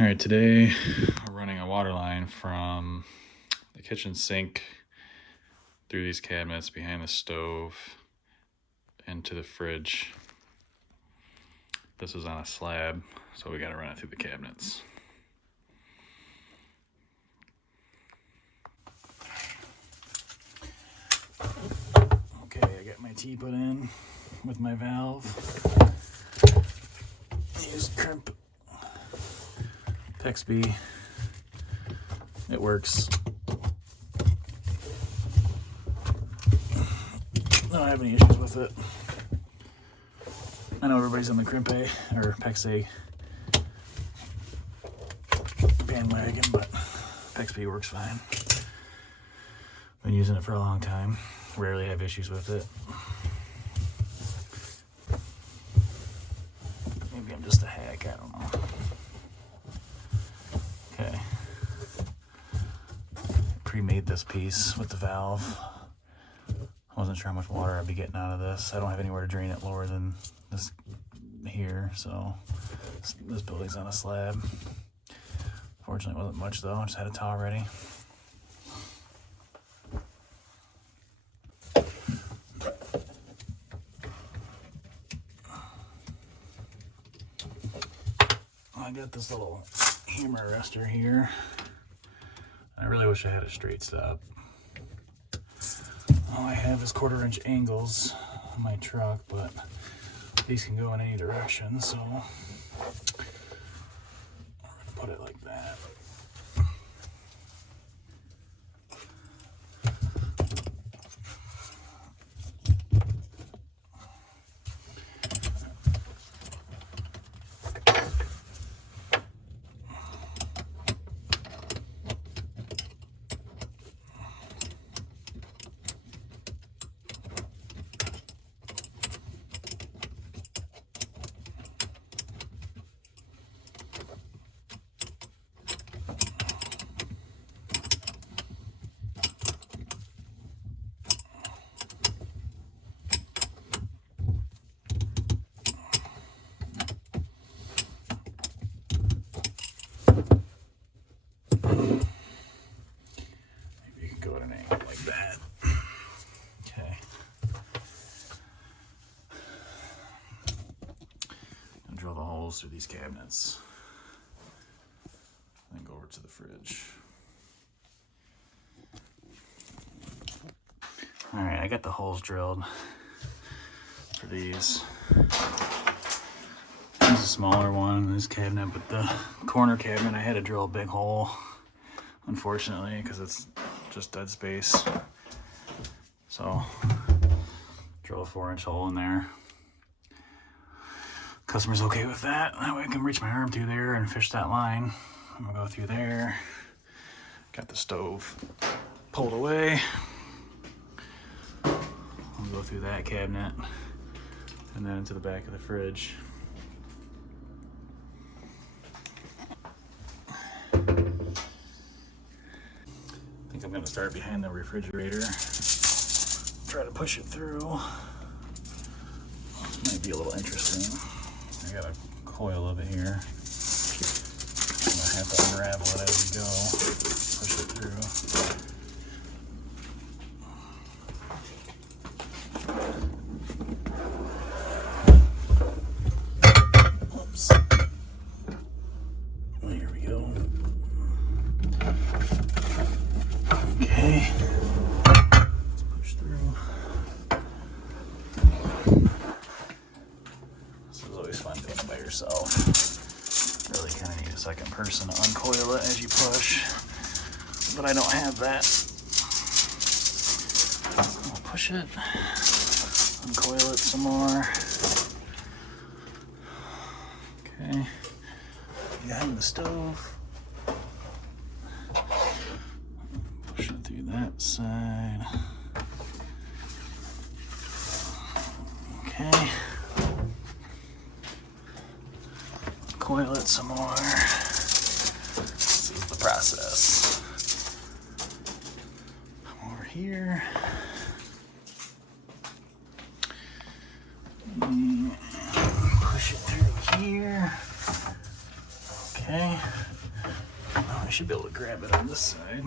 All right, today we're running a water line from the kitchen sink through these cabinets behind the stove into the fridge. This is on a slab, so we got to run it through the cabinets. Okay, I got my T put in with my valve. Use crimp Pexby. It works. I don't have any issues with it. I know everybody's on the crimp A or Pex A bandwagon, but Pexby works fine. Been using it for a long time. Rarely have issues with it. Maybe I'm just a hack, I don't know. Okay. Pre-made this piece with the valve. I wasn't sure how much water I'd be getting out of this. I don't have anywhere to drain it lower than this here, so this building's on a slab. Fortunately, it wasn't much though. I just had a towel ready. I got this little hammer arrestor here. I really wish I had a straight stop. All I have is 1/4 inch angles on my truck, but these can go in any direction, so I'm gonna put it like that. Go at an angle like that. Okay. And drill the holes through these cabinets. Then go over to the fridge. All right, I got the holes drilled for these. This is a smaller one in this cabinet, but the corner cabinet I had to drill a big hole, unfortunately, because it's just dead space. So drill a 4-inch hole in there. Customer's okay with that. That way I can reach my arm through there and fish that line. I'm gonna go through there. Got the stove pulled away. I'll go through that cabinet and then into the back of the fridge. I'm going to start behind the refrigerator, try to push it through. Might be a little interesting. I got a coil of it here. I'm going to have to unravel it as we go, push it through. Oops. There we go. Okay, let's push through. This is always fun doing it by yourself. Really kind of need a second person to uncoil it as you push, but I don't have that. I'll push it, uncoil it some more. Okay, behind the stove. Push it through that side. Okay. Coil it some more. This is the process. Come over here. Push it through here. Okay. Okay. Now I should be able to grab it on this side.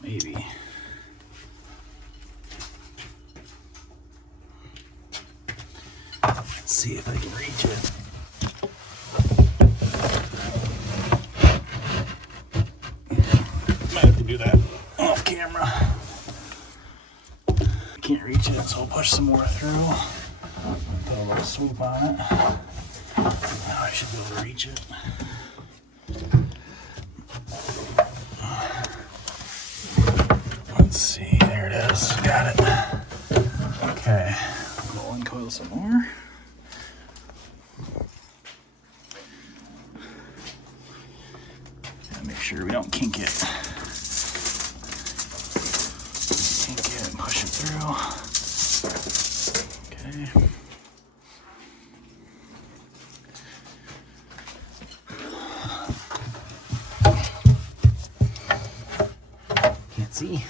Maybe. Let's see if I can reach it. Might have to do that off camera. I can't reach it, so I'll push some more through. Put a little swoop on it. Now I should be able to reach it. Let's see, there it is. Got it. Okay, we'll uncoil some more. And make sure we don't kink it. Kink it and push it through. Okay. Can't see.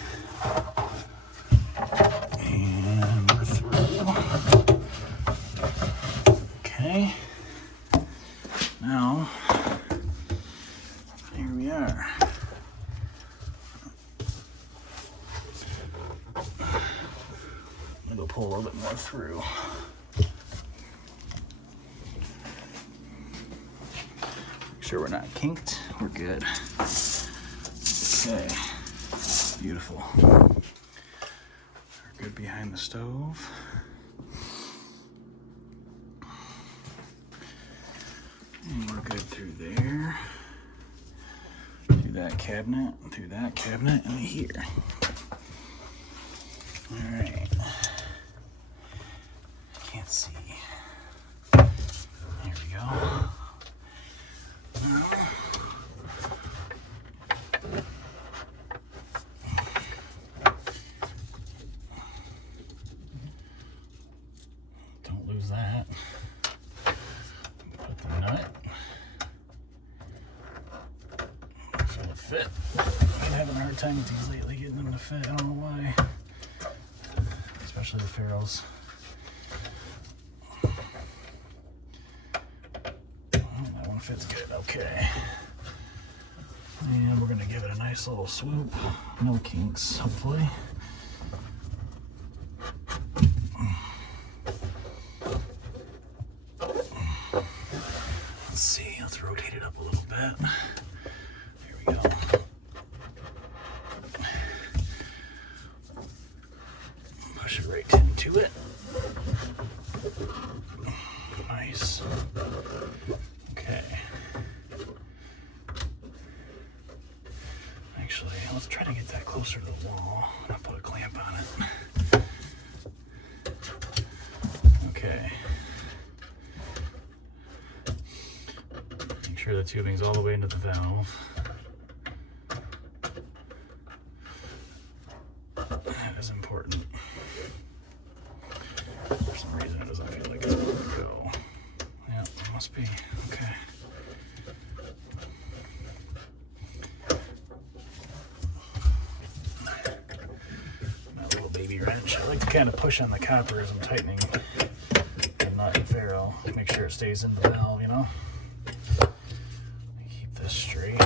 And we're through. Okay. Now, here we are. I'm gonna pull a little bit more through. Make sure we're not kinked. We're good. Okay. Beautiful. We're good behind the stove. And we're good through there. Through that cabinet, and here. Alright. Can't see. There we go. Now, don't lose that. Put the nut. For the fit. I've been having a hard time with these lately, getting them to fit. I don't know why. Especially the ferrules. That one fits good. Okay. And we're going to give it a nice little swoop. No kinks, hopefully. Let's see. Let's rotate it up a little bit. Here we go. Push it right into it. Nice. Okay. Actually, let's try to get that closer to the wall. I'll put a clamp on it. Okay. Make sure the tubing's all the way into the valve. That is important. For some reason, it doesn't feel like it's going to go. Yeah, it must be. Okay. My little baby wrench. I like to kind of push on the copper as I'm tightening the nut and ferrule to make sure it stays in the valve, you know? Keep this straight.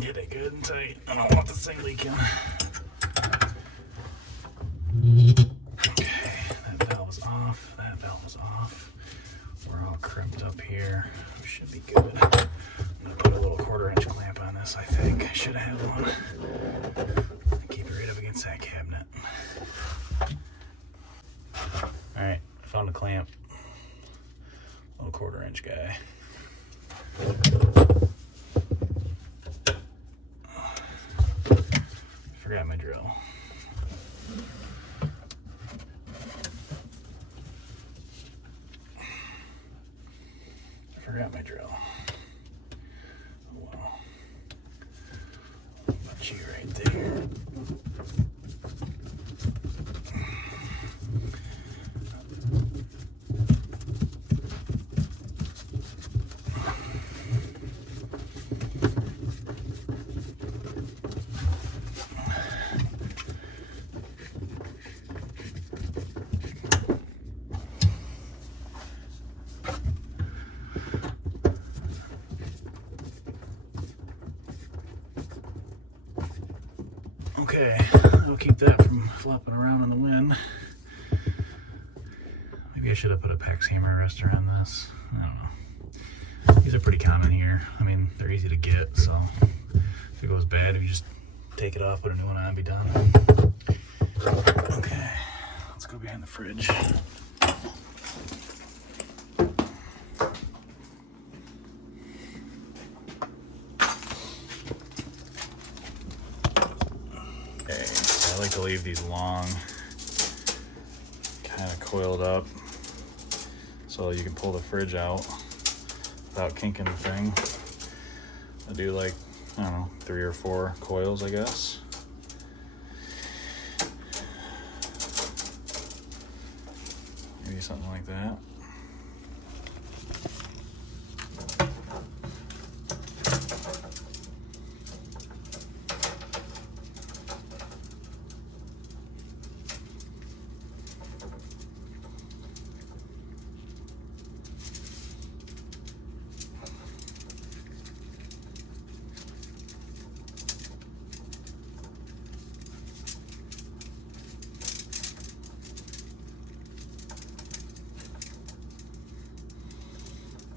Get it good and tight. I don't want this thing leaking. Okay, that valve is off. That valve is off. We're all crimped up here. We should be good. I'm gonna put a little 1/4-inch clamp on this, I think. I should have had one. Keep it right up against that cabinet. Alright, I found a clamp. Little 1/4-inch guy. Forgot my drill. Forgot my drill. got you right there. Okay, I'll keep that from flopping around in the wind. Maybe I should have put a PAX hammer arrestor on this. I don't know. These are pretty common here. I mean, they're easy to get, so if it goes bad, you just take it off, put a new one on, and be done. Okay, let's go behind the fridge. I like to leave these long, kind of coiled up, so you can pull the fridge out without kinking the thing. I do like, I don't know, 3 or 4 coils, I guess. Maybe something like that.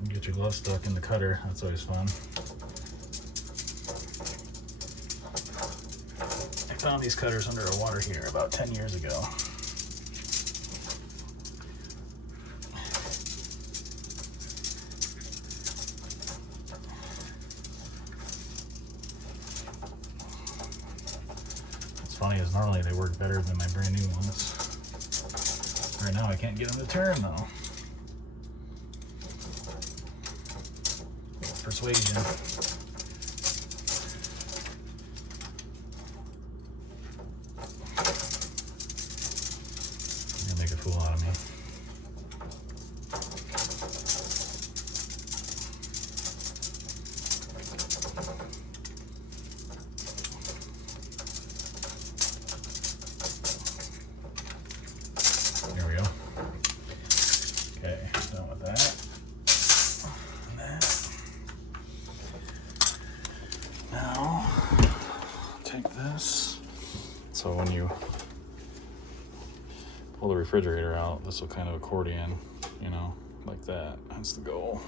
Get your glove stuck in the cutter, that's always fun. I found these cutters under a water heater about 10 years ago. What's funny is normally they work better than my brand new ones. Right now I can't get them to turn though. Persuasion. You're gonna make a fool out of me. There we go. Okay, done with that. Now, take this. So when you pull the refrigerator out, this will kind of accordion, you know, like that. That's the goal.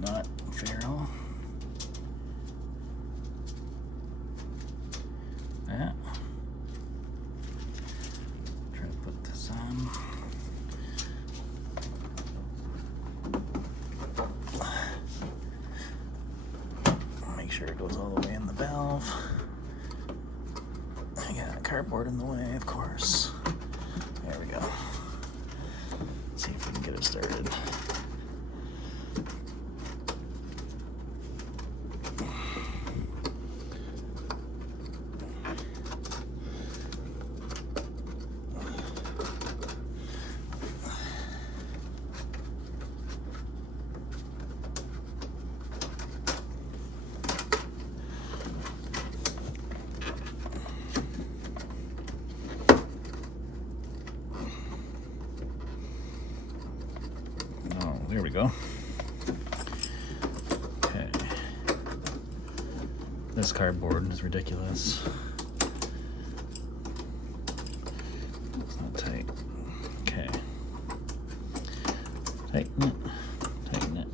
Nut, ferrule. Yeah. Try to put this on. Make sure it goes all the way in the valve. I got cardboard in the way, of course. There we go. Let's see if we can get it started. There we go. Okay. This cardboard is ridiculous. It's not tight. Okay. Tighten it. Tighten it.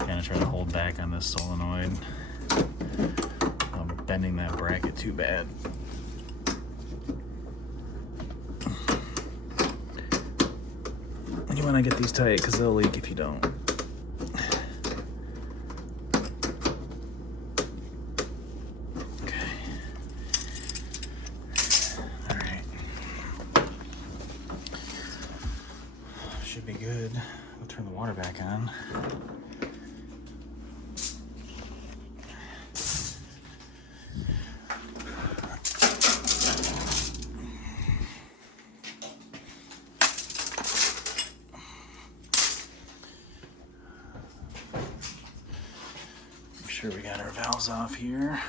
Kind of try to hold back on this solenoid. Bending that bracket too bad. You want to get these tight because they'll leak if you don't. Okay. good. We'll turn the water back on. Make sure we got our valves off here.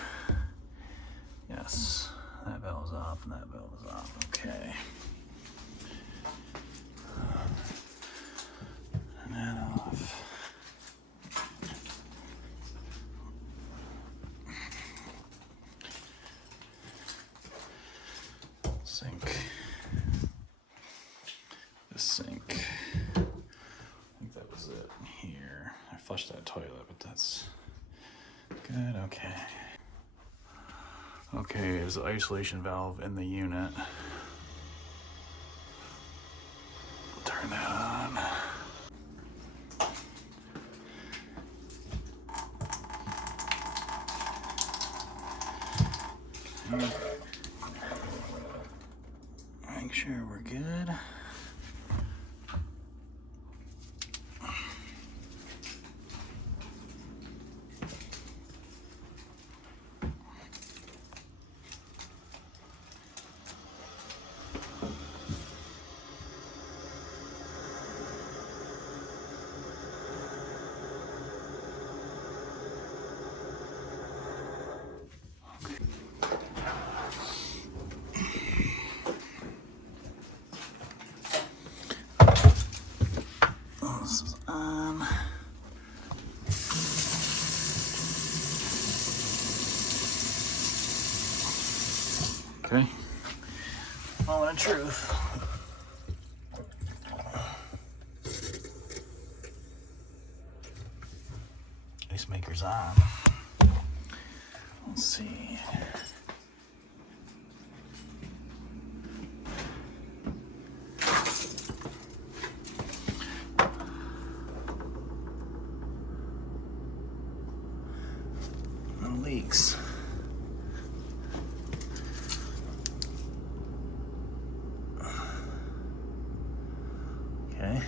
Yes, that valve's off and that valve is off. Okay. Turn that off. Sink. This sink. I think that was it here. I flushed that toilet, but that's good. Okay. Okay, there's the isolation valve in the unit. Turn that on. Make sure we're good. This is on. Okay. Moment of truth. Ice maker's on. Let's see. No leaks. Okay.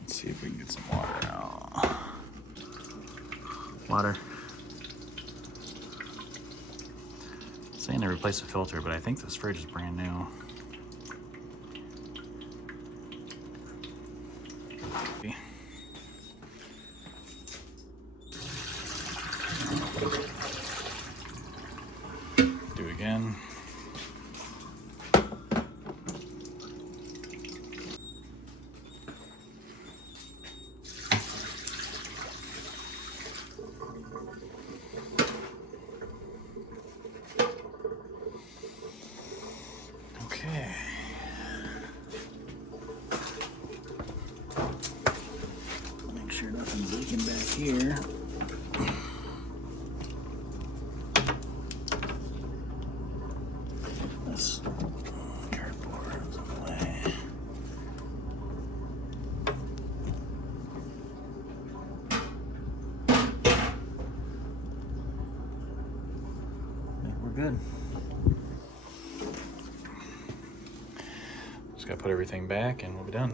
Let's see if we can get some water out. Water. It's saying to replace the filter, but I think this fridge is brand new. Do it again. Okay. Make sure nothing's leaking back here. This cardboard is in the way. I think we're good. Just gotta put everything back and we'll be done.